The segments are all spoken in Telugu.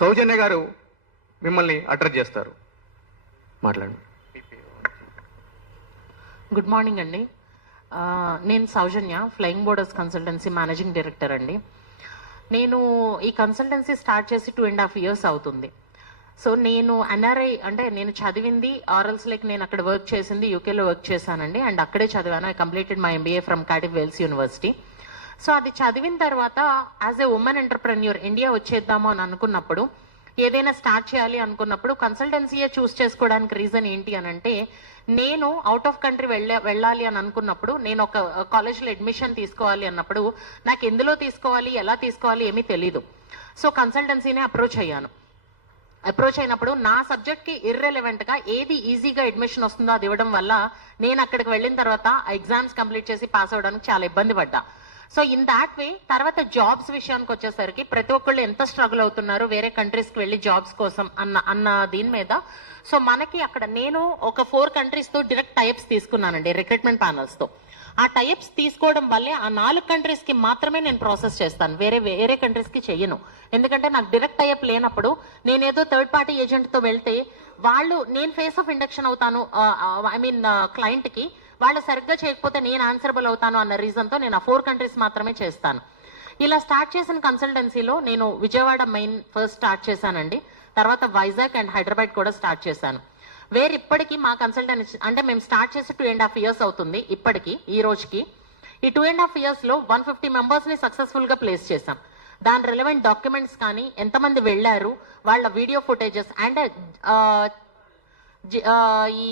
సౌజన్య గారు మిమ్మల్ని అడ్రస్ చేస్తారు. మాట్లాడండి. గుడ్ మార్నింగ్ అండి. నేను Soujanya, flying borders consultancy managing director అండి. నేను ఈ కన్సల్టెన్సీ స్టార్ట్ చేసి 2.5 years అవుతుంది. సో నేను ఎన్ఆర్ఐ అంటే నేను చదివింది ఆర్ఎల్స్ లైక్ నేను అక్కడ వర్క్ చేసింది యూకేలో వర్క్ చేశానండి. అండ్ అక్కడే చదివాను. I completed my MBA from Cardiff Wales university. So అది చదివిన తర్వాత as a woman entrepreneur India వచ్చేద్దాము అని అనుకున్నప్పుడు, ఏదైనా స్టార్ట్ చేయాలి అనుకున్నప్పుడు కన్సల్టెన్సీయే చూస్ చేసుకోవడానికి రీజన్ ఏంటి అని అంటే, నేను అవుట్ ఆఫ్ కంట్రీ వెళ్ళాలి అని అనుకున్నప్పుడు, నేను ఒక కాలేజ్లో అడ్మిషన్ తీసుకోవాలి అన్నప్పుడు నాకు ఎందులో తీసుకోవాలి, ఎలా తీసుకోవాలి ఏమీ తెలీదు. సో కన్సల్టెన్సీనే అప్రోచ్ అయ్యాను. అప్రోచ్ అయినప్పుడు నా సబ్జెక్ట్కి ఇర్రెలెవెంట్గా ఏది ఈజీగా అడ్మిషన్ వస్తుందో అది ఇవ్వడం వల్ల నేను అక్కడికి వెళ్ళిన తర్వాత ఎగ్జామ్స్ కంప్లీట్ చేసి పాస్ అవ్వడానికి చాలా ఇబ్బంది పడ్డా. సో ఇన్ దాట్ వే తర్వాత జాబ్స్ విషయానికి వచ్చేసరికి ప్రతి ఒక్కళ్ళు ఎంత స్ట్రగుల్ అవుతున్నారు వేరే కంట్రీస్కి వెళ్ళి జాబ్స్ కోసం అన్న దీని మీద. సో మనకి అక్కడ నేను ఒక 4 countries డైరెక్ట్ టైప్స్ తీసుకున్నానండి రిక్రూట్మెంట్ ప్యానల్స్తో. ఆ టైప్స్ తీసుకోవడం వల్లే ఆ 4 countries మాత్రమే నేను ప్రాసెస్ చేస్తాను, వేరే కంట్రీస్కి చెయ్యను. ఎందుకంటే నాకు డైరెక్ట్ టైప్ లేనప్పుడు నేనేదో థర్డ్ పార్టీ ఏజెంట్తో వెళ్తే వాళ్ళు నేను ఫేస్ ఆఫ్ ఇండక్షన్ అవుతాను, ఐ మీన్ క్లయింట్కి వాళ్ళు సరిగ్గా చేయకపోతే నేను ఆన్సరబుల్ అవుతాను అన్న రీజన్తో నేను ఆ 4 countries మాత్రమే చేస్తాను. ఇలా స్టార్ట్ చేసిన కన్సల్టెన్సీలో నేను విజయవాడ మెయిన్ ఫస్ట్ స్టార్ట్ చేశానండి. తర్వాత వైజాగ్ అండ్ హైదరాబాద్ కూడా స్టార్ట్ చేశాను. ఇప్పటికీ మా కన్సల్టెన్సీ అంటే మేము స్టార్ట్ చేసి 2.5 years అవుతుంది ఇప్పటికి ఈ రోజుకి. ఈ 2.5 yearsలో 150 members సక్సెస్ఫుల్గా ప్లేస్ చేశాం. దాని రిలవెంట్ డాక్యుమెంట్స్ కానీ, ఎంతమంది వెళ్ళారు, వాళ్ళ వీడియో ఫుటేజెస్ అండ్ ఈ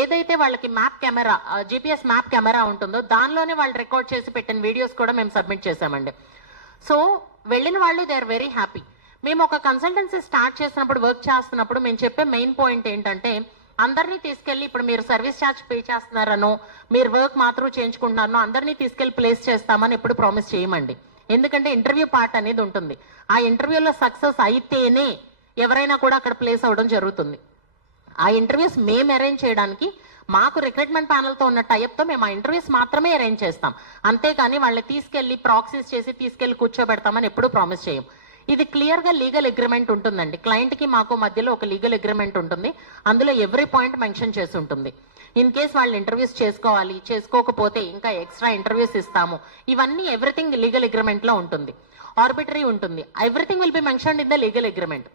ఏదైతే వాళ్ళకి map camera GPS map camera ఉంటుందో దానిలోనే వాళ్ళు రికార్డ్ చేసి పెట్టిన వీడియోస్ కూడా మేము సబ్మిట్ చేశామండి. సో వెళ్ళిన వాళ్ళు దే ఆర్ వెరీ హ్యాపీ. మేము ఒక కన్సల్టెన్సీ స్టార్ట్ చేసినప్పుడు వర్క్ చేస్తున్నప్పుడు మేము చెప్పే మెయిన్ పాయింట్ ఏంటంటే, అందరినీ తీసుకెళ్ళి ఇప్పుడు మీరు సర్వీస్ ఛార్జ్ పే చేస్తున్నారనో మీరు వర్క్ మాత్రం చేయించుకుంటున్నారనో అందరినీ తీసుకెళ్ళి ప్లేస్ చేస్తామని ఎప్పుడు ప్రామిస్ చేయమండి. ఎందుకంటే ఇంటర్వ్యూ పార్ట్ అనేది ఉంటుంది. ఆ ఇంటర్వ్యూలో సక్సెస్ అయితేనే ఎవరైనా కూడా అక్కడ ప్లేస్ అవ్వడం జరుగుతుంది. ఆ ఇంటర్వ్యూస్ మేము అరేంజ్ చేయడానికి మాకు రిక్రూట్మెంట్ ప్యానల్తో ఉన్న టైప్తో మేము ఆ ఇంటర్వ్యూస్ మాత్రమే అరేంజ్ చేస్తాం. అంతేకాని వాళ్ళని తీసుకెళ్లి ప్రాక్సీస్ చేసి తీసుకెళ్లి కూర్చోబెడతామని ఎప్పుడు ప్రామిస్ చేయం. ఇది క్లియర్గా లీగల్ అగ్రిమెంట్ ఉంటుందండి. క్లయింట్కి మాకు మధ్యలో ఒక లీగల్ అగ్రిమెంట్ ఉంటుంది. అందులో ఎవ్రీ పాయింట్ మెన్షన్ చేసి ఉంటుంది. ఇన్ కేస్ వాళ్ళు ఇంటర్వ్యూస్ చేసుకోవాలి, చేసుకోకపోతే ఇంకా ఎక్స్ట్రా ఇంటర్వ్యూస్ ఇస్తాము. ఇవన్నీ ఎవ్రీథింగ్ లీగల్ అగ్రిమెంట్లో ఉంటుంది. ఆర్బిటరీ ఉంటుంది. Everything will be mentioned in the legal agreement.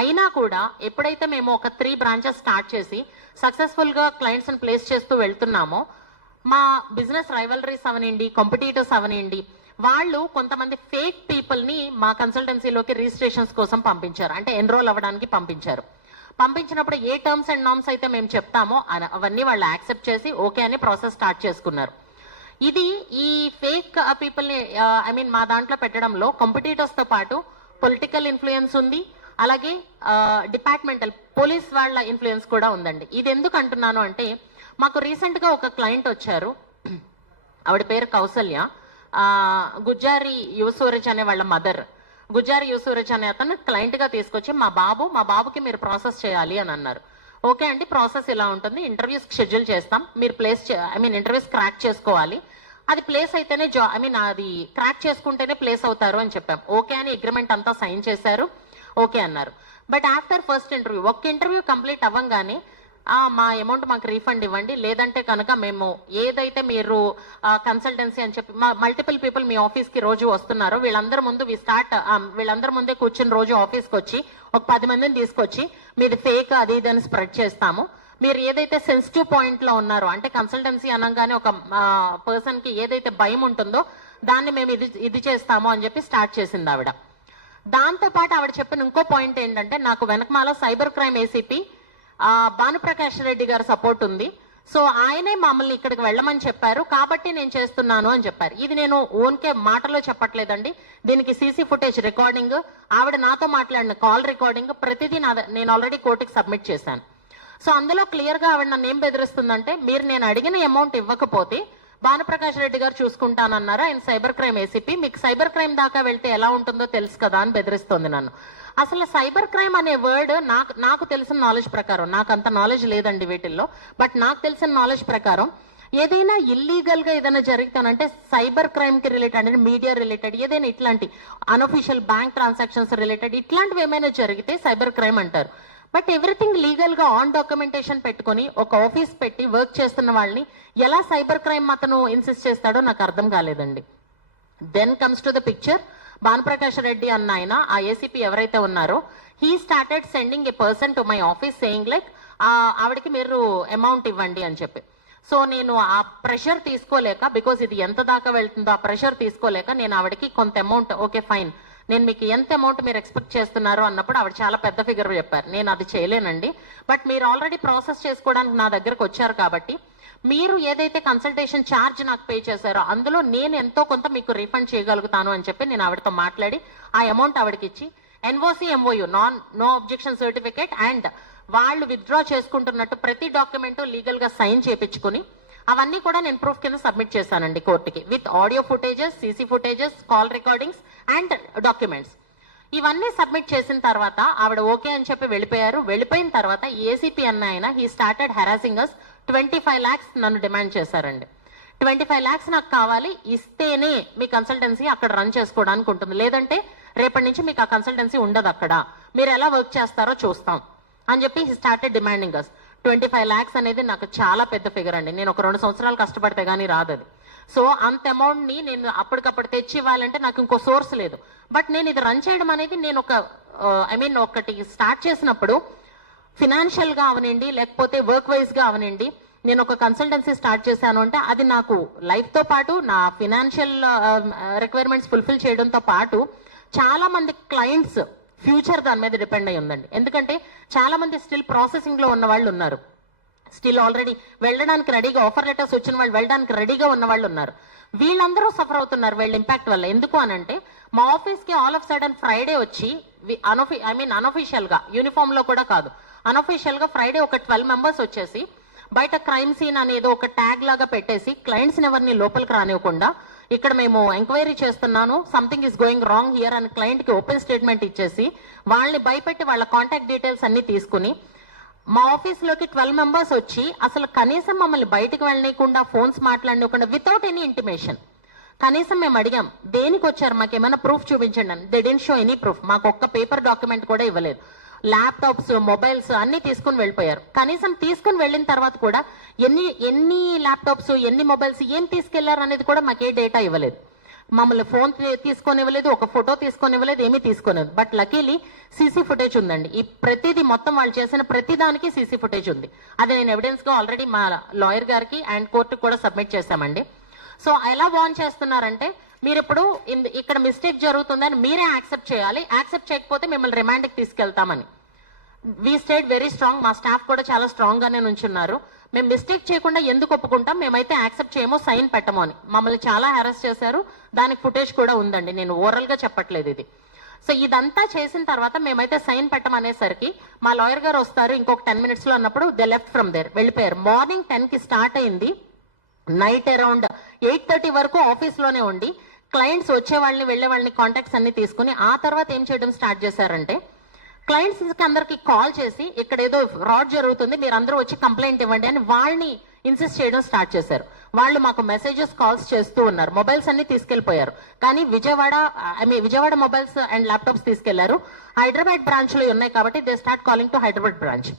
అయినా కూడా ఎప్పుడైతే మేము ఒక 3 branches స్టార్ట్ చేసి సక్సెస్ఫుల్గా క్లయింట్స్ని ప్లేస్ చేస్తూ వెళ్తున్నామో, మా బిజినెస్ రైవలరీస్ అవనండి, కాంపిటీటర్స్ అవనండి, వాళ్ళు కొంతమంది ఫేక్ పీపుల్ని మా కన్సల్టెన్సీలోకి రిజిస్ట్రేషన్స్ కోసం పంపించారు, అంటే ఎన్రోల్ అవ్వడానికి పంపించారు. పంపించినప్పుడు ఏ టర్మ్స్ అండ్ నార్మ్స్ అయితే మేము చెప్తామో అవన్నీ వాళ్ళు యాక్సెప్ట్ చేసి ఓకే అని ప్రాసెస్ స్టార్ట్ చేసుకున్నారు. ఇది ఈ ఫేక్ పీపుల్ని ఐ మీన్ మా దాంట్లో పెట్టడంలో కాంపిటీటర్స్తో పాటు పొలిటికల్ ఇన్ఫ్లుయెన్స్ ఉంది, అలాగే డిపార్ట్మెంటల్ పోలీస్ వాళ్ళ ఇన్ఫ్లుయెన్స్ కూడా ఉందండి. ఇది ఎందుకు అంటున్నాను అంటే, మాకు రీసెంట్గా ఒక క్లయింట్ వచ్చారు. ఆవిడ పేరు కౌసల్య. గుజ్జారి యువసూరజ్ అనే వాళ్ళ మదర్. గుజ్జారి యువసూరజ్ అనే అతను క్లయింట్గా తీసుకొచ్చి మా బాబుకి మీరు ప్రాసెస్ చేయాలి అని అన్నారు. ఓకే అండి, ప్రాసెస్ ఇలా ఉంటుంది, ఇంటర్వ్యూస్ షెడ్యూల్ చేస్తాం, మీరు ఇంటర్వ్యూస్ క్రాక్ చేసుకోవాలి, అది ప్లేస్ అయితేనే అది క్రాక్ చేసుకుంటేనే ప్లేస్ అవుతారు అని చెప్పాం. ఓకే అని అగ్రిమెంట్ అంతా సైన్ చేశారు, ఓకే అన్నారు. బట్ ఆఫ్టర్ ఫస్ట్ ఇంటర్వ్యూ, ఒక్క ఇంటర్వ్యూ కంప్లీట్ అవ్వగానే మా అమౌంట్ మాకు రీఫండ్ ఇవ్వండి, లేదంటే కనుక మేము ఏదైతే మీరు కన్సల్టెన్సీ అని చెప్పి మల్టిపుల్ పీపుల్ మీ ఆఫీస్కి రోజు వస్తున్నారో వీళ్ళందరి ముందే కూర్చుని రోజు ఆఫీస్కి వచ్చి ఒక 10 మందిని తీసుకొచ్చి మీది ఫేక్ అది ఇది అని స్ప్రెడ్ చేస్తాము, మీరు ఏదైతే సెన్సిటివ్ పాయింట్లో ఉన్నారో, అంటే కన్సల్టెన్సీ అనగానే ఒక పర్సన్కి ఏదైతే భయం ఉంటుందో దాన్ని మేము ఇది చేస్తాము అని చెప్పి స్టార్ట్ చేసింది ఆవిడ. దాంతోపాటు ఆవిడ చెప్పిన ఇంకో పాయింట్ ఏంటంటే, నాకు వెనకమాల cyber crime ACP Bhanuprakash Reddy గారు సపోర్ట్ ఉంది, సో ఆయనే మమ్మల్ని ఇక్కడికి వెళ్ళమని చెప్పారు కాబట్టి నేను చేస్తున్నాను అని చెప్పారు. ఇది నేను ఓన్కే మాటలో చెప్పట్లేదండి, దీనికి సీసీ ఫుటేజ్ రికార్డింగ్, ఆవిడ నాతో మాట్లాడిన కాల్ రికార్డింగ్ ప్రతిదీ నేను ఆల్రెడీ కోర్టుకి సబ్మిట్ చేశాను. సో అందులో క్లియర్గా ఆవిడ నన్ను ఏం బెదిరిస్తుందంటే, మీరు నేను అడిగిన అమౌంట్ ఇవ్వకపోతే భానుప్రకాష్ రెడ్డి గారు చూసుకుంటానన్నారు, ఆయన సైబర్ క్రైమ్ ఏసీపీ, మీకు సైబర్ క్రైమ్ దాకా వెళ్తే ఎలా ఉంటుందో తెలుసు కదా అని బెదిరిస్తుంది నన్ను. అసలు సైబర్ క్రైమ్ అనే వర్డ్ నాకు తెలిసిన నాలెడ్జ్ ప్రకారం, నాకు అంత నాలెడ్జ్ లేదండి వీటిల్లో, బట్ నాకు తెలిసిన నాలెడ్జ్ ప్రకారం ఏదైనా ఇల్లీగల్ గా ఏదైనా జరిగితేనంటే సైబర్ క్రైమ్ కి రిలేటెడ్ అంటే మీడియా రిలేటెడ్ ఏదైనా ఇట్లాంటి అన్అఫీషియల్ బ్యాంక్ ట్రాన్సాక్షన్స్ రిలేటెడ్ ఇట్లాంటివి ఏమైనా జరిగితే సైబర్ క్రైమ్ అంటారు. బట్ ఎవ్రీథింగ్ లీగల్ గా ఆన్ డాక్యుమెంటేషన్ పెట్టుకొని ఒక ఆఫీస్ పెట్టి వర్క్ చేస్తున్న వాళ్ళని ఎలా సైబర్ క్రైమ్ అతను ఇన్సిస్ట్ చేస్తాడో నాకు అర్థం కాలేదండి. Then comes to the picture. Bhanuprakash Reddy అన్న ఆయన ఆ ఏసీపీ ఎవరైతే ఉన్నారో he started sending a person to my office saying like ఆవిడకి మీరు అమౌంట్ ఇవ్వండి అని చెప్పి. సో నేను ఆ ప్రెషర్ తీసుకోలేక, బికాస్ ఇది ఎంత దాకా వెళ్తుందో ఆ ప్రెషర్ తీసుకోలేక నేను ఆవిడకి కొంత అమౌంట్, ఓకే ఫైన్ నేను మీకు ఎంత అమౌంట్ మీరు ఎక్స్పెక్ట్ చేస్తున్నారో అన్నప్పుడు ఆవిడ చాలా పెద్ద ఫిగర్ చెప్పారు. నేను అది చేయలేనండి, బట్ మీరు ఆల్రెడీ ప్రాసెస్ చేసుకోవడానికి నా దగ్గరకు వచ్చారు కాబట్టి మీరు ఏదైతే కన్సల్టేషన్ ఛార్జ్ నాకు పే చేశారో అందులో నేను ఎంతో కొంత మీకు రీఫండ్ చేయగలుగుతాను అని చెప్పి నేను ఆవిడతో మాట్లాడి ఆ అమౌంట్ ఆవిడకి ఇచ్చి NOC MOU no objection certificate and వాళ్ళు విత్డ్రా చేసుకుంటున్నట్టు ప్రతి డాక్యుమెంట్ లీగల్ గా సైన్ చేపించుకుని అవన్నీ కూడా నేను ప్రూఫ్ కింద సబ్మిట్ చేశానండి కోర్టుకి, with audio footages, CC footages, call recordings and documents. ఇవన్నీ సబ్మిట్ చేసిన తర్వాత ఆవిడ ఓకే అని చెప్పి వెళ్ళిపోయారు. వెళ్ళిపోయిన తర్వాత ఏసీపీ అన్న ఆయన he started harassing us. 25 lakhs నన్ను డిమాండ్ చేశారండి. 25 lakhs నాకు కావాలి, ఇస్తేనే మీ కన్సల్టెన్సీ అక్కడ రన్ చేసుకోవడానికి ఉంటుంది, లేదంటే రేపటి నుంచి మీకు ఆ కన్సల్టెన్సీ ఉండదు, అక్కడ మీరు ఎలా వర్క్ చేస్తారో చూస్తాం అని చెప్పి he started demanding us. 25 lakhs అనేది నాకు చాలా పెద్ద ఫిగర్ అండి. నేను ఒక 2 సంవత్సరాలు కష్టపడితే గానీ రాదు అది. సో అంత అమౌంట్ ని నేను అప్పటికప్పుడు తెచ్చి ఇవ్వాలంటే నాకు ఇంకో సోర్స్ లేదు. బట్ నేను ఇది రన్ చేయడం అనేది నేను ఒకటి స్టార్ట్ చేసినప్పుడు ఫినాన్షియల్ గా అవనండి లేకపోతే వర్క్ వైజ్ గా అవనండి, నేను ఒక కన్సల్టెన్సీ స్టార్ట్ చేశాను అంటే అది నాకు లైఫ్ తో పాటు నా ఫినాన్షియల్ రిక్వైర్మెంట్స్ ఫుల్ఫిల్ చేయడంతో పాటు చాలా మంది క్లయింట్స్ ఫ్యూచర్ దాని మీద డిపెండ్ అయి ఉందండి. ఎందుకంటే చాలా మంది స్టిల్ ప్రాసెసింగ్ లో ఉన్న వాళ్ళు ఉన్నారు, స్టిల్ ఆల్రెడీ వెళ్ళడానికి రెడీగా ఆఫర్ లెటర్స్ వచ్చిన వాళ్ళు వెళ్ళడానికి రెడీగా ఉన్న వాళ్ళు ఉన్నారు. వీళ్ళందరూ సఫర్ అవుతున్నారు వీళ్ళ ఇంపాక్ట్ వల్ల. ఎందుకు అనంటే మా ఆఫీస్ కి ఆల్ ఆఫ్ సడన్ ఫ్రైడే వచ్చి అన్అఫీషియల్ గా, యూనిఫామ్ లో కూడా కాదు, అన్అఫీషియల్ గా ఫ్రైడే ఒక 12 members వచ్చేసి బయట క్రైమ్ సీన్ అనేది ఒక ట్యాగ్ లాగా పెట్టేసి క్లయింట్స్ ఎవరిని లోపలికి రానివ్వకుండా ఇక్కడ మేము ఎంక్వైరీ చేస్తున్నాను, something is going wrong here అని క్లయింట్ కి ఓపెన్ స్టేట్మెంట్ ఇచ్చేసి వాళ్ళని భయపెట్టి వాళ్ళ కాంటాక్ట్ డీటెయిల్స్ అన్ని తీసుకుని మా ఆఫీస్ లోకి 12 members వచ్చి అసలు కనీసం మమ్మల్ని బయటకు వెళ్ళనీయకుండా, ఫోన్స్ మాట్లాడనివ్వకుండా, వితౌట్ ఎనీ ఇంటిమేషన్. కనీసం మేము అడిగాం దేనికి వచ్చారు, మాకు ఏమైనా ప్రూఫ్ చూపించండి అని. They didn't show any proof. మాకు ఒక్క పేపర్ డాక్యుమెంట్ కూడా ఇవ్వలేదు. ల్యాప్టాప్స్, మొబైల్స్ అన్ని తీసుకుని వెళ్ళిపోయారు. కనీసం తీసుకుని వెళ్ళిన తర్వాత కూడా ఎన్ని ల్యాప్టాప్స్, ఎన్ని మొబైల్స్, ఏం తీసుకెళ్లారు అనేది కూడా మాకే డేటా ఇవ్వలేదు. మమ్మల్ని ఫోన్ తీసుకొని ఇవ్వలేదు, ఒక ఫోటో తీసుకొని ఇవ్వలేదు, ఏమీ తీసుకోలేదు. బట్ లకీలీ సీసీ ఫుటేజ్ ఉందండి. ఈ ప్రతిదీ మొత్తం వాళ్ళు చేసిన ప్రతి దానికి సీసీ ఫుటేజ్ ఉంది. అది నేను ఎవిడెన్స్ గా ఆల్రెడీ మా లాయర్ గారికి అండ్ కోర్టుకు కూడా సబ్మిట్ చేశామండి. సో ఎలా వార్న్ చేస్తున్నారంటే మీరు ఇప్పుడు ఇక్కడ మిస్టేక్ జరుగుతుందని మీరే యాక్సెప్ట్ చేయాలి, యాక్సెప్ట్ చేయకపోతే మిమ్మల్ని రిమాండ్కి తీసుకెళ్తామని. We stayed very strong. మా స్టాఫ్ కూడా చాలా స్ట్రాంగ్ గానే నుంచున్నారు. మేము మిస్టేక్ చేయకుండా ఎందుకు ఒప్పుకుంటాం, మేమైతే యాక్సెప్ట్ చేయమో, సైన్ పెట్టమో అని. మమ్మల్ని చాలా హ్యారస్ చేశారు. దానికి ఫుటేజ్ కూడా ఉందండి, నేను ఓవరాల్ గా చెప్పట్లేదు ఇది. సో ఇదంతా చేసిన తర్వాత మేమైతే సైన్ పెట్టమనేసరికి మా లాయర్ గారు వస్తారు ఇంకొక 10 minutes లో అన్నప్పుడు దే లెఫ్ట్ ఫ్రమ్ దేర్, వెళ్ళిపోయారు. మార్నింగ్ 10 కి స్టార్ట్ అయింది, నైట్ అరౌండ్ 8:30 వరకు ఆఫీస్ లోనే ఉండి క్లయింట్స్ వచ్చే వాళ్ళని వెళ్లే వాళ్ళని కాంటాక్ట్స్ అన్ని తీసుకుని ఆ తర్వాత ఏం చేయడం స్టార్ట్ చేశారంటే క్లయింట్స్ అందరికి కాల్ చేసి ఇక్కడ ఏదో ఫ్రాడ్ జరుగుతుంది, మీరు అందరూ వచ్చి కంప్లైంట్ ఇవ్వండి అని వాళ్ళని ఇన్సిస్ట్ చేయడం స్టార్ట్ చేశారు. వాళ్ళు మాకు మెసేజెస్, కాల్స్ చేస్తూ ఉన్నారు. మొబైల్స్ అన్ని తీసుకెళ్లిపోయారు. కానీ విజయవాడ మొబైల్స్ అండ్ ల్యాప్టాప్స్ తీసుకెళ్లారు. హైదరాబాద్ బ్రాంచ్ లో ఉన్నాయి కాబట్టి they start calling to Hyderabad branch.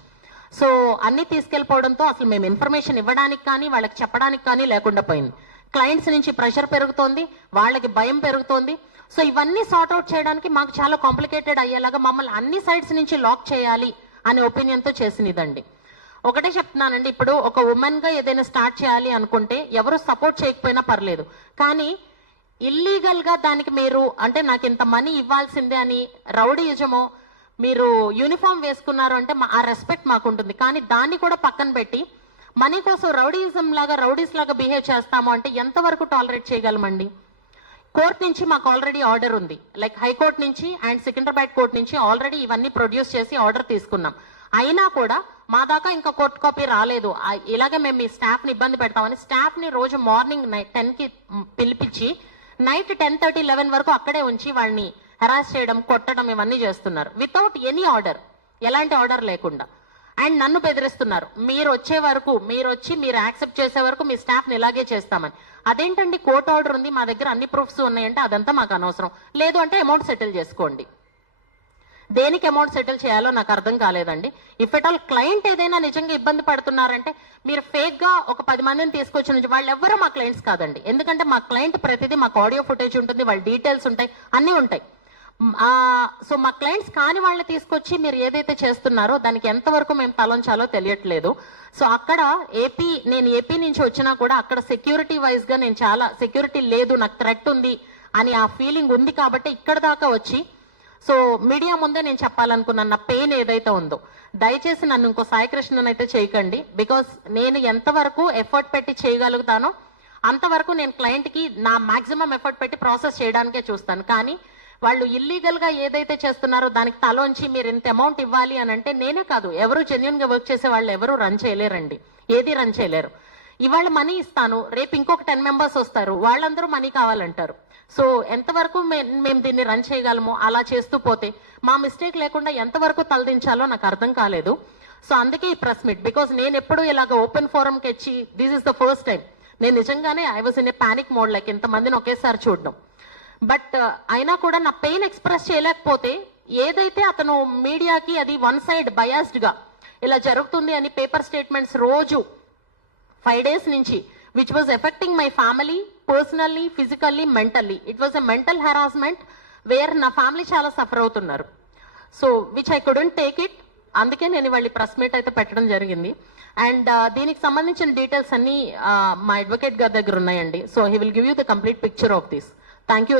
So అన్ని తీసుకెళ్లిపోవడంతో అసలు మేము ఇన్ఫర్మేషన్ ఇవ్వడానికి కానీ వాళ్ళకి చెప్పడానికి కానీ లేకుండా పోయింది. క్లయింట్స్ నుంచి ప్రెషర్ పెరుగుతోంది, వాళ్ళకి భయం పెరుగుతోంది. సో ఇవన్నీ సార్ట్ అవుట్ చేయడానికి మాకు చాలా కాంప్లికేటెడ్ అయ్యేలాగా మమ్మల్ని అన్ని సైడ్స్ నుంచి లాక్ చేయాలి అనే ఒపీనియన్ తో చేసినదండి. ఒకటే చెప్తున్నానండి, ఇప్పుడు ఒక ఉమెన్ గా ఏదైనా స్టార్ట్ చేయాలి అనుకుంటే ఎవరు సపోర్ట్ చేయకపోయినా పర్లేదు, కానీ ఇల్లీగల్ గా దానికి మీరు అంటే నాకు ఇంత మనీ ఇవ్వాల్సిందే అని రౌడీయిజమో, మీరు యూనిఫామ్ వేసుకున్నారు అంటే ఆ రెస్పెక్ట్ మాకు ఉంటుంది. కానీ దాన్ని కూడా పక్కన పెట్టి మనీ కోసం రౌడీయిజం లాగా, రౌడీస్ లాగా బిహేవ్ చేస్తాము అంటే ఎంతవరకు టాలరేట్ చేయగలమండి? కోర్టు నుంచి మాకు ఆల్రెడీ ఆర్డర్ ఉంది, లైక్ హైకోర్టు నుంచి అండ్ సికింద్రాబాద్ కోర్టు నుంచి ఆల్రెడీ ఇవన్నీ ప్రొడ్యూస్ చేసి ఆర్డర్ తీసుకున్నాం. అయినా కూడా మా దాకా ఇంకా కోర్టు కాపీ రాలేదు. ఇలాగే మేము మీ స్టాఫ్ ని ఇబ్బంది పెడతామని స్టాఫ్ ని రోజు మార్నింగ్ 10 కి పిలిపించి నైట్ 10:30, 11 వరకు అక్కడే ఉంచి వాళ్ళని హెరాస్ చేయడం, కొట్టడం ఇవన్నీ చేస్తున్నారు వితౌట్ ఎనీ ఆర్డర్, ఎలాంటి ఆర్డర్ లేకుండా. అండ్ నన్ను బెదిరిస్తున్నారు, మీరు వచ్చే వరకు, మీరు వచ్చి మీరు యాక్సెప్ట్ చేసే వరకు మీ స్టాఫ్ని ఇలాగే చేస్తామని. అదేంటండి, కోర్ట్ ఆర్డర్ ఉంది, మా దగ్గర అన్ని ప్రూఫ్స్ ఉన్నాయంటే అదంతా మాకు అనవసరం, లేదు అంటే అమౌంట్ సెటిల్ చేసుకోండి. దేనికి అమౌంట్ సెటిల్ చేయాలో నాకు అర్థం కాలేదండి. ఇఫ్ ఎట్ ఆల్ క్లయింట్ ఏదైనా నిజంగా ఇబ్బంది పడుతున్నారంటే మీరు ఫేక్ గా ఒక 10 మందిని తీసుకొచ్చి నుంచి, వాళ్ళు ఎవరో మా క్లయింట్స్ కాదండి. ఎందుకంటే మా క్లయింట్ ప్రతిదీ, మాకు ఆడియో ఫుటేజ్ ఉంటుంది, వాళ్ళ డీటెయిల్స్ ఉంటాయి, అన్నీ ఉంటాయి. సో మా క్లయింట్స్ కాని వాళ్ళని తీసుకొచ్చి మీరు ఏదైతే చేస్తున్నారో దానికి ఎంతవరకు మేము తలంచాలో తెలియట్లేదు. సో అక్కడ నేను ఏపీ నుంచి వచ్చినా కూడా అక్కడ సెక్యూరిటీ వైజ్ గా నేను చాలా సెక్యూరిటీ లేదు, నాకు థ్రెట్ ఉంది అని ఆ ఫీలింగ్ ఉంది కాబట్టి ఇక్కడ దాకా వచ్చి, సో మీడియా ముందే నేను చెప్పాలనుకున్నాను నా పెయిన్ ఏదైతే ఉందో. దయచేసి నన్ను ఇంకో సాయికృష్ణన్ అయితే చేయకండి. బికాస్ నేను ఎంతవరకు ఎఫర్ట్ పెట్టి చేయగలుగుతానో అంతవరకు నేను క్లయింట్ కి నా మాక్సిమం ఎఫర్ట్ పెట్టి ప్రాసెస్ చేయడానికే చూస్తాను. కానీ వాళ్ళు ఇల్లీగల్ గా ఏదైతే చేస్తున్నారో దానికి తలోంచి మీరు ఇంత అమౌంట్ ఇవ్వాలి అని అంటే, నేనే కాదు, ఎవరు జెన్యున్ గా వర్క్ చేసే వాళ్ళు ఎవరు రన్ చేయలేరండి, ఏది రన్ చేయలేరు. ఇవాళ మనీ ఇస్తాను, రేపు ఇంకొక 10 మెంబర్స్ వస్తారు, వాళ్ళందరూ మనీ కావాలంటారు. సో ఎంతవరకు మేము దీన్ని రన్ చేయగలము? అలా చేస్తూ పోతే మా మిస్టేక్ లేకుండా ఎంతవరకు తలదించాలో నాకు అర్థం కాలేదు. సో అందుకే ఈ ప్రెస్ మీట్. బికాస్ నేను ఎప్పుడు ఇలాగ ఓపెన్ ఫోరం కి వచ్చి, this is the first time నేను నిజంగానే I was in a panic mode, like ఇంతమందిని ఒకేసారి చూడడం. బట్ అయినా కూడా నా పెయిన్ ఎక్స్ప్రెస్ చేయలేకపోతే, ఏదైతే అతను మీడియాకి అది వన్ సైడ్ బయాస్డ్ గా ఇలా జరుగుతుంది అని పేపర్ స్టేట్మెంట్స్ రోజు 5 days నుంచి, which was affecting my family personally, physically, mentally. It was a mental harassment where నా ఫ్యామిలీ చాలా సఫర్ అవుతున్నారు. So which I couldn't take it. అందుకే నేను ఇవాళ ప్రెస్ మీట్ అయితే పెట్టడం జరిగింది. అండ్ దీనికి సంబంధించిన డీటెయిల్స్ అన్ని మా అడ్వకేట్ గారి దగ్గర ఉన్నాయండి. So he will give you the complete picture of this. Thank you.